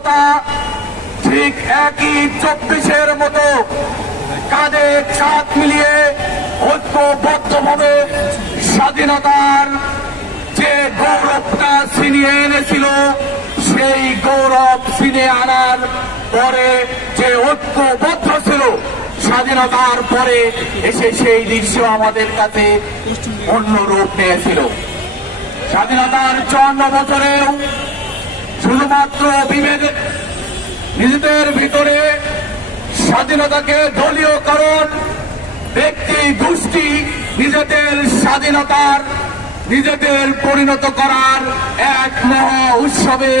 জনতা ঠিক একই 24-এর মতো কাঁধে কাঁধ মিলিয়ে ঐক্যবদ্ধভাবে স্বাধীনতার যে গৌরবটা ছিনিয়ে এনেছিল, সেই গৌরব ছিনিয়ে আনার পরে যে ঐক্যবদ্ধ ছিল, স্বাধীনতার পরে এসে সেই দৃশ্য আমাদের কাছে অন্য রূপ নিয়েছিল। স্বাধীনতার 54 বছরেও শুধুমাত্র বিভেদ, নিজেদের ভিতরে স্বাধীনতাকে দলীয়করণ, ব্যক্তি গোষ্ঠী নিজেদের স্বাধীনতার নিজেদের পরিণত করার এক মহা উৎসবে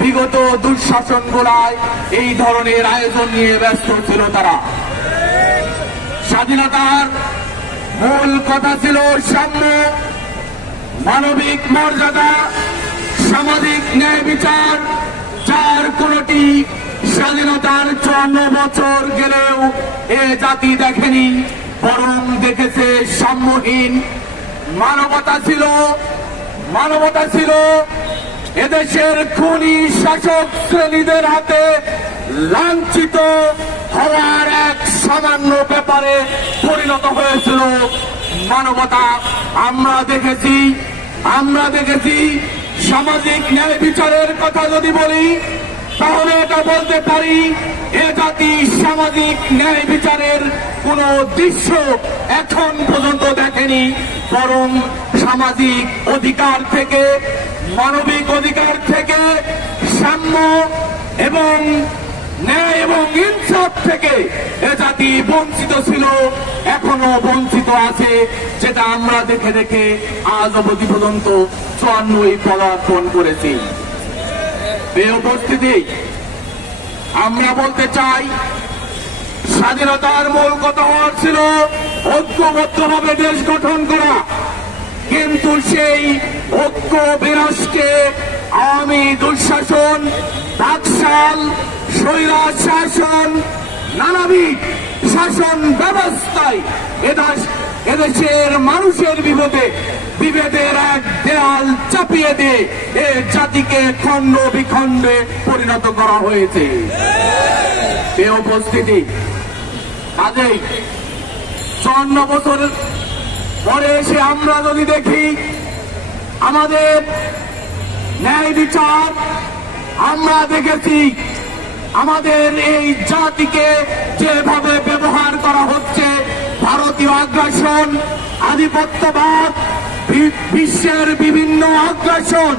বিগত দুঃশাসন গোলায় এই ধরনের আয়োজন নিয়ে ব্যস্ত ছিল তারা। স্বাধীনতার মূল কথা ছিল সাম্য, মানবিক মর্যাদা, সামাজিক ন্যায় বিচার, যার কোনটি স্বাধীনতার 54 বছর গেলেও এ জাতি দেখেনি, বরং দেখেছে সাম্যহীন। মানবতা ছিল এদেশের খুনি শাসক শ্রেণীদের হাতে লাঞ্ছিত হওয়ার এক সামান্য ব্যাপারে পরিণত হয়েছিল মানবতা। আমরা দেখেছি সামাজিক ন্যায় বিচারের কথা যদি বলি, তাহলে এটা বলতে পারি এ জাতি সামাজিক ন্যায় বিচারের কোন দৃশ্য এখন পর্যন্ত দেখেনি, বরং সামাজিক অধিকার থেকে, মানবিক অধিকার থেকে, সাম্য এবং ন্যায় এবং ইনসাফ থেকে এ জাতি বঞ্চিত ছিল, এখনো বঞ্চিত আছে, যেটা আমরা দেখে দেখে আজ অবধি পর্যন্ত 54 পদার্পণ করেছি। এই উপস্থিতি আমরা বলতে চাই, স্বাধীনতার মূল কথা ছিল ঐক্যবদ্ধভাবে দেশ গঠন করা, কিন্তু সেই ঐক্য বিরাজকে আওয়ামী দুঃশাসন, বাকশাল, স্বৈরাচার শাসন, নানাবিধ শাসন ব্যবস্থায় এদেশের মানুষের বিভেদের এক দেয়াল চাপিয়ে দিয়ে এ জাতিকে খণ্ড বিখণ্ডে পরিণত করা হয়েছে। এ উপস্থিতি কাজেই 54 বছর পরে এসে আমরা যদি দেখি আমাদের ন্যায় বিচার, আমরা দেখেছি আমাদের এই জাতিকে যেভাবে ব্যবহার করা হচ্ছে, ভারতীয় আগ্রাসন, আধিপত্যবাদ, বিশ্বের বিভিন্ন আগ্রাসন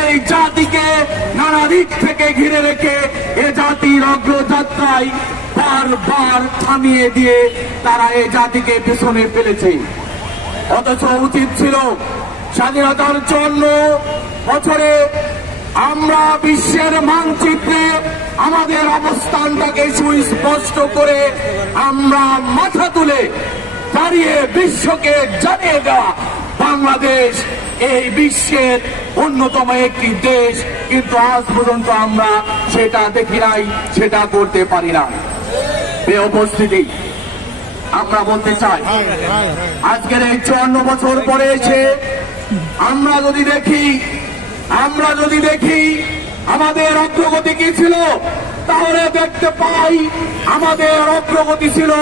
এই জাতিকে নানা দিক থেকে ঘিরে রেখে এ জাতির অগ্রযাত্রায় বারবার থামিয়ে দিয়ে তারা এই জাতিকে পেছনে ফেলেছে। অথচ উচিত ছিল স্বাধীনতার 54 বছরে আমরা বিশ্বের মানচিত্রে আমাদের অবস্থানটাকে সুস্পষ্ট করে আমরা মাথা তুলে দাঁড়িয়ে বিশ্বকে জানিয়ে দেওয়া, বাংলাদেশ এই বিশ্বের অন্যতম একটি দেশ, কিন্তু আজ পর্যন্ত আমরা সেটা দেখি নাই, সেটা করতে পারি না। এই উপস্থিতি আমরা বলতে চাই, আজকের এই 54 বছর পরে এসে আমরা যদি দেখি আমাদের অগ্রগতি কি ছিল, তাহলে দেখতে পাই আমাদের অগ্রগতি ছিল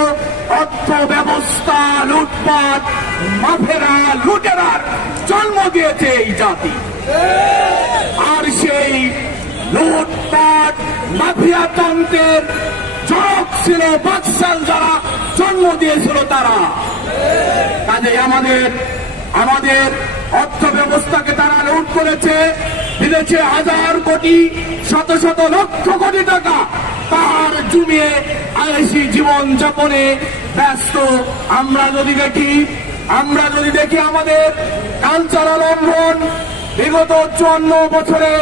অর্থ ব্যবস্থা লুটপাট, মাফেরা, লুটেরার জন্ম দিয়েছে এই জাতি। আর সেই লুটপাট মাফিয়াতন্ত্রের জনক ছিল বাকশাল, যারা জন্ম দিয়েছিল তারা। কাজে আমাদের অর্থ ব্যবস্থাকে তারা লুট করেছে, দিয়েছে হাজার কোটি, শত শত লক্ষ কোটি টাকা, তার জমিয়ে আয়েসি জীবন যাপনে ব্যস্ত। আমরা যদি দেখি আমাদের কালচারাল অঙ্গন, বিগত 54 বছরে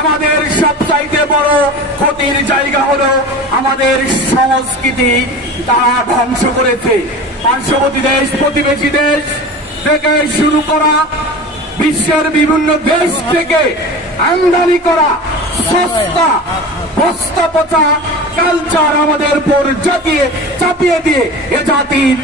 আমাদের সবচাইতে বড় ক্ষতির জায়গা হলো আমাদের সংস্কৃতি তারা ধ্বংস করেছে। পার্শ্ববর্তী দেশ, প্রতিবেশী দেশ থেকে শুরু করা বিশ্বের বিভিন্ন দেশ থেকে আমদানি করা সস্তা বস্তা পচা কালচার আমাদের উপর চাপিয়ে দিয়ে এ জাতির